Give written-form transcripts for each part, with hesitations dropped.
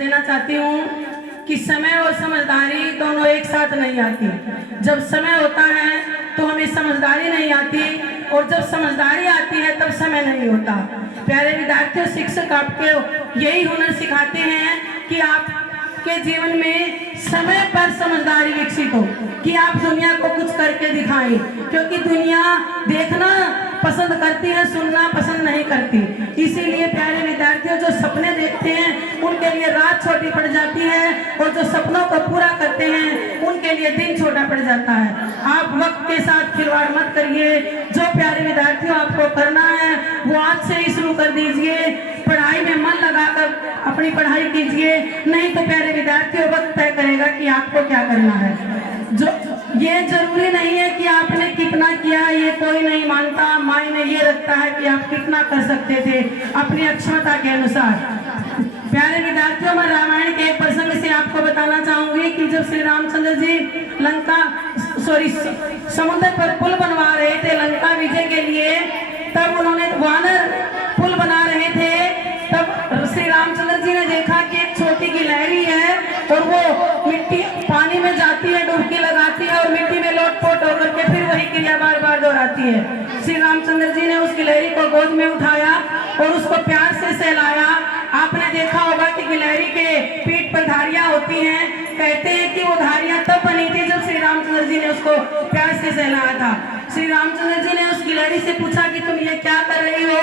देना चाहती हूँ कि समय और समझदारी दोनों एक साथ नहीं आती। जब समय होता है तो हमें समझदारी नहीं आती और जब समझदारी आती है तब समय नहीं होता। प्यारे विद्यार्थियों, शिक्षक आपको यही हुनर सिखाते हैं कि आपके जीवन में समय पर समझदारी विकसित हो, कि आप दुनिया को कुछ करके दिखाएं, क्योंकि दुनिया देखना पसंद करती है, सुनना पसंद नहीं करती। इसीलिए प्यारे विद्यार्थियों, जो सपने देखते हैं उनके लिए रात छोटी पड़ जाती है और जो सपनों को पूरा करते हैं उनके लिए दिन छोटा पड़ जाता है। आप वक्त के साथ खिलवाड़ मत करिए। जो प्यारे विद्यार्थियों आपको करना है वो आज से ही शुरू कर दीजिए। पढ़ाई में मन लगाकर अपनी पढ़ाई कीजिए, नहीं तो प्यारे विद्यार्थियों वक्त तय करेगा कि आपको क्या करना है। जो ये जरूरी नहीं है कि आपने कितना किया, ये कोई नहीं मानता। मायने ये रखता है कि आप कितना कर सकते थे अपनी क्षमता के अनुसार। प्यारे विद्यार्थियों, मैं रामायण के एक प्रसंग से आपको बताना चाहूंगी कि जब श्री रामचंद्र जी समुद्र पर पुल बनवा रहे थे लंका विजय के लिए, तब उन्होंने वानर पुल बना रहे थे। तब श्री रामचंद्र जी ने देखा कि एक छोटी गिलहरी है और वो मिट्टी पानी में जाती है, डुबकी लगाती है और मिट्टी में लोटपोट होकर के फिर वही क्रिया बार बार दोहराती है। श्री रामचंद्र जी ने उस गिलहरी को गोद में उठाया और उसको प्यार से सहलाया। आपने देखा होगा कि गिलहरी के पीठ पर धारियां होती हैं। कहते हैं कि वो धारियां तब बनी थी जब श्री रामचंद्र जी ने उसको प्यार से सहलाया था। श्री रामचंद्र जी ने उस गिलहरी से पूछा कि तुम ये क्या कर रही हो।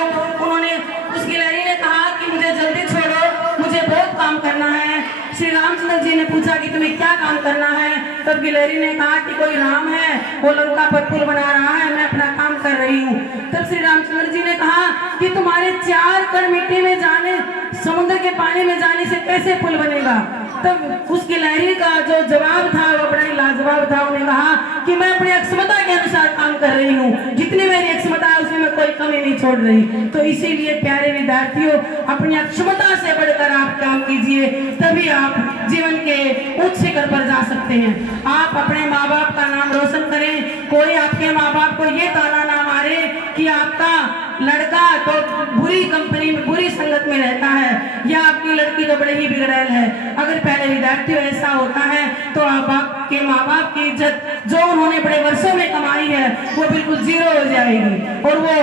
उस गिलहरी ने कहा कि मुझे जल्दी छोड़ो, मुझे बहुत काम करना है। श्री रामचंद्र जी ने पूछा कि तुम्हें क्या काम करना है। तब गिलहरी ने कहा कि कोई राम है, वो लंका पर पुल बना रहा है, मैं अपना काम कर रही हूँ। तब श्री रामचंद्र जी ने कहा कि तुम्हारे 4 कण मिट्टी में जाने, समुद्र के पानी में जाने से कैसे पुल बनेगा। तब उस गिलहरी का जो जवाब था वो बड़ा ही लाजवाब था। उन्हें कहा कि मैं अपनी क्षमता के अनुसार काम कर रही हूँ, जितनी मेरी क्षमता है उसमें मैं कोई कमी नहीं छोड़ रही। तो इसीलिए प्यारे विद्यार्थियों, अपनी क्षमता से बढ़कर आप काम कीजिए, तभी आप जीवन के उच्च शिखर पर जा सकते हैं। आप अपने माँ बाप का नाम रोशन करें। कोई आपके माँ बाप को ये ताना ना मारे कि आपका लड़का तो बुरी कंपनी में, बुरी संगत में रहता है, या आपकी लड़की तो बड़े ही बिगड़ैल है। अगर पहले विद्यार्थियों ऐसा होता है तो आपके माँ बाप की इज्जत जो उन्होंने बड़े वर्षों में कमाई है वो बिल्कुल जीरो हो जाएगी और वो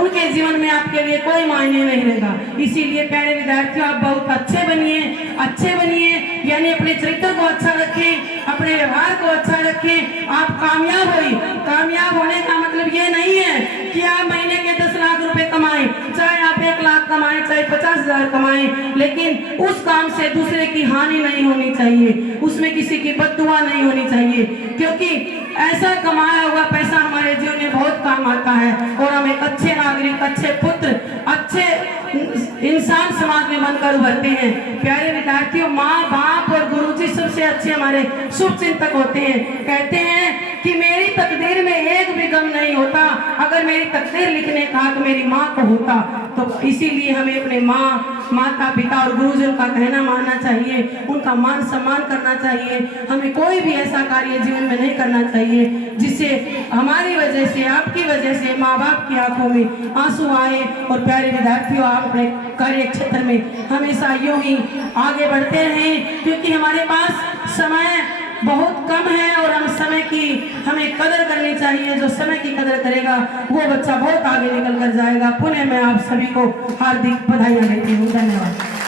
उनके जीवन में आपके लिए कोई मायने नहीं रहेगा। इसीलिए प्यारे विद्यार्थियों, आप बहुत अच्छे बनिए, यानी अपने चरित्र को अच्छा रखें, अपने व्यवहार को अच्छा रखें। आप कामयाब होने का मतलब ये नहीं है कि आप महीने के 10 लाख रुपए कमाएं, चाहे आप 1 लाख कमाएं, चाहे 50,000 कमाएं, लेकिन उस काम से दूसरे की हानि नहीं होनी चाहिए, उसमें किसी की बद्दुआ नहीं होनी चाहिए, क्योंकि ऐसा कमाया हुआ पैसा हमारे जीवन में बहुत काम आता है और हम एक अच्छे नागरिक, अच्छे पुत्र, अच्छे इंसान समाज में बनकर उभरते हैं। प्यारे विद्यार्थियों, माँ बाप और गुरुजी सबसे अच्छे हमारे शुभ चिंतक होते हैं। कहते हैं कि मेरी तकदीर में एक भी गम नहीं होता, अगर मेरी तकदीर लिखने का हक मेरी माँ को होता। तो इसीलिए हमें अपने माता पिता और गुरुजन का कहना मानना चाहिए, उनका मान सम्मान करना चाहिए। हमें कोई भी ऐसा कार्य जीवन में नहीं करना चाहिए जिससे हमारी वजह से, आपकी वजह से माँ बाप की आंखों में आंसू आए। और प्यारे विद्यार्थियों, आप अपने कार्य क्षेत्र में हमेशा यूं ही आगे बढ़ते रहें, क्योंकि हमारे पास समय बहुत कम है और हमें कदर करनी चाहिए। जो समय की कदर करेगा वो बच्चा बहुत आगे निकल कर जाएगा। पुनः मैं आप सभी को हार्दिक बधाइयां देती हूँ। धन्यवाद।